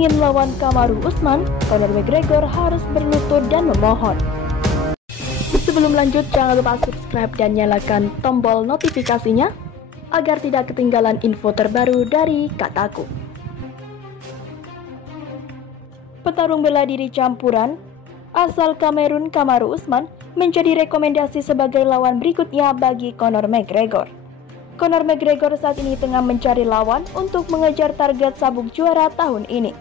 ingin melawan Kamaru Usman, Conor McGregor harus berlutut dan memohon. Sebelum lanjut, jangan lupa subscribe dan nyalakan tombol notifikasinya agar tidak ketinggalan info terbaru dari Kataku. Petarung bela diri campuran asal Kamerun Kamaru Usman menjadi rekomendasi sebagai lawan berikutnya bagi Conor McGregor. Conor McGregor saat ini tengah mencari lawan untuk mengejar target sabuk juara tahun ini.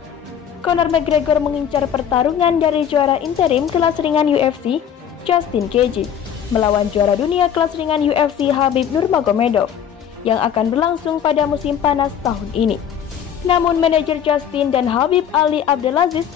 Conor McGregor mengincar pertarungan dari juara interim kelas ringan UFC Justin Gaethje melawan juara dunia kelas ringan UFC Khabib Nurmagomedov yang akan berlangsung pada musim panas tahun ini. Namun manajer Justin dan Khabib Ali Abdelaziz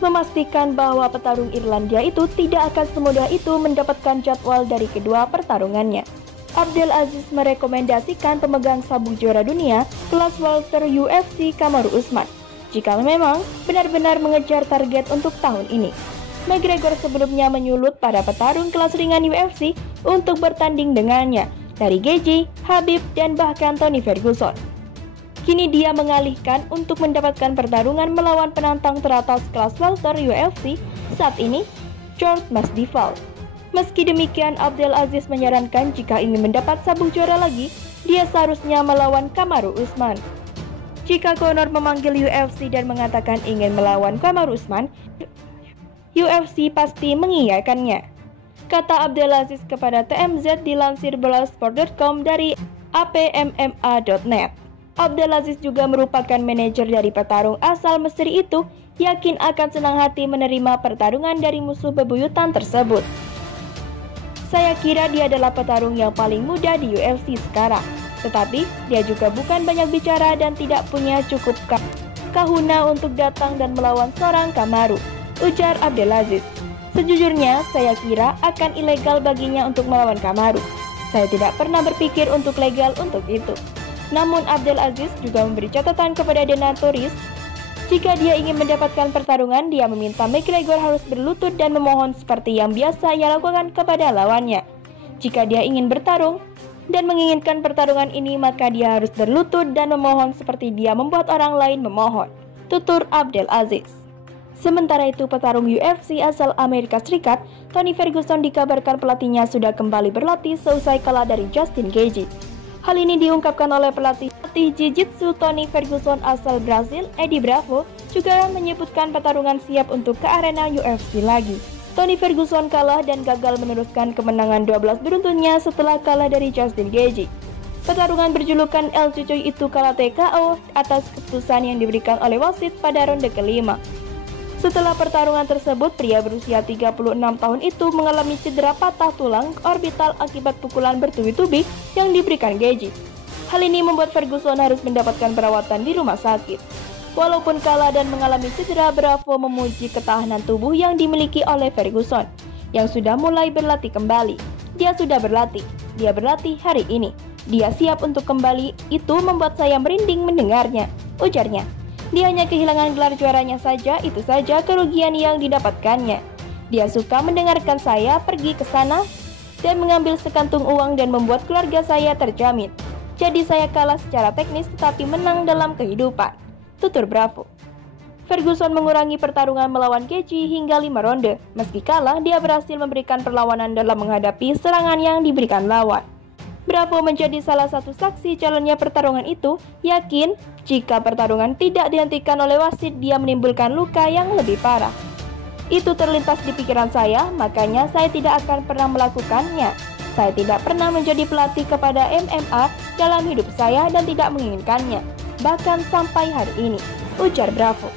memastikan bahwa petarung Irlandia itu tidak akan semudah itu mendapatkan jadwal dari kedua pertarungannya. Abdelaziz merekomendasikan pemegang sabuk juara dunia kelas welter UFC Kamaru Usman jika memang benar-benar mengejar target untuk tahun ini. McGregor sebelumnya menyulut pada petarung kelas ringan UFC untuk bertanding dengannya dari Gaethje, Khabib, dan bahkan Tony Ferguson. Kini dia mengalihkan untuk mendapatkan pertarungan melawan penantang teratas kelas welter UFC saat ini, George Masvidal. Meski demikian, Abdelaziz menyarankan jika ingin mendapat sabuk juara lagi, dia seharusnya melawan Kamaru Usman. Jika Conor memanggil UFC dan mengatakan ingin melawan Kamaru Usman, UFC pasti mengiyakannya, kata Abdelaziz kepada TMZ dilansir Bellasport.com dari apmma.net. Abdelaziz juga merupakan manajer dari petarung asal Mesir itu, yakin akan senang hati menerima pertarungan dari musuh bebuyutan tersebut. Saya kira dia adalah petarung yang paling muda di UFC sekarang, tetapi dia juga bukan banyak bicara dan tidak punya cukup kahuna untuk datang dan melawan seorang Kamaru, ujar Abdelaziz. Sejujurnya, saya kira akan ilegal baginya untuk melawan Kamaru. Saya tidak pernah berpikir untuk legal untuk itu. Namun Abdelaziz juga memberi catatan kepada Denatoris, jika dia ingin mendapatkan pertarungan, dia meminta McGregor harus berlutut dan memohon seperti yang biasa ia lakukan kepada lawannya. Jika dia ingin bertarung dan menginginkan pertarungan ini, maka dia harus berlutut dan memohon seperti dia membuat orang lain memohon, tutur Abdelaziz. Sementara itu, petarung UFC asal Amerika Serikat, Tony Ferguson, dikabarkan pelatihnya sudah kembali berlatih seusai kalah dari Justin Gaethje. Hal ini diungkapkan oleh pelatih Jiu-Jitsu Tony Ferguson asal Brasil, Eddie Bravo, juga menyebutkan pertarungan siap untuk ke arena UFC lagi. Tony Ferguson kalah dan gagal meneruskan kemenangan 12 beruntunnya setelah kalah dari Justin Gaethje. Pertarungan berjulukan El Cucuy itu kalah TKO atas keputusan yang diberikan oleh wasit pada ronde kelima. Setelah pertarungan tersebut, pria berusia 36 tahun itu mengalami cedera patah tulang orbital akibat pukulan bertubi-tubi yang diberikan Gaethje. Hal ini membuat Ferguson harus mendapatkan perawatan di rumah sakit. Walaupun kalah dan mengalami cedera, Bravo memuji ketahanan tubuh yang dimiliki oleh Ferguson, yang sudah mulai berlatih kembali. Dia sudah berlatih, dia berlatih hari ini. Dia siap untuk kembali, itu membuat saya merinding mendengarnya, ujarnya. Dia hanya kehilangan gelar juaranya saja, itu saja kerugian yang didapatkannya. Dia suka mendengarkan saya pergi ke sana dan mengambil sekantung uang dan membuat keluarga saya terjamin. Jadi saya kalah secara teknis tetapi menang dalam kehidupan, tutur Bravo. Ferguson mengurangi pertarungan melawan Gaethje hingga 5 ronde. Meski kalah, dia berhasil memberikan perlawanan dalam menghadapi serangan yang diberikan lawan. Bravo menjadi salah satu saksi jalannya pertarungan itu, yakin jika pertarungan tidak dihentikan oleh wasit, dia menimbulkan luka yang lebih parah. Itu terlintas di pikiran saya, makanya saya tidak akan pernah melakukannya. Saya tidak pernah menjadi pelatih kepada MMA dalam hidup saya dan tidak menginginkannya, bahkan sampai hari ini, ujar Bravo.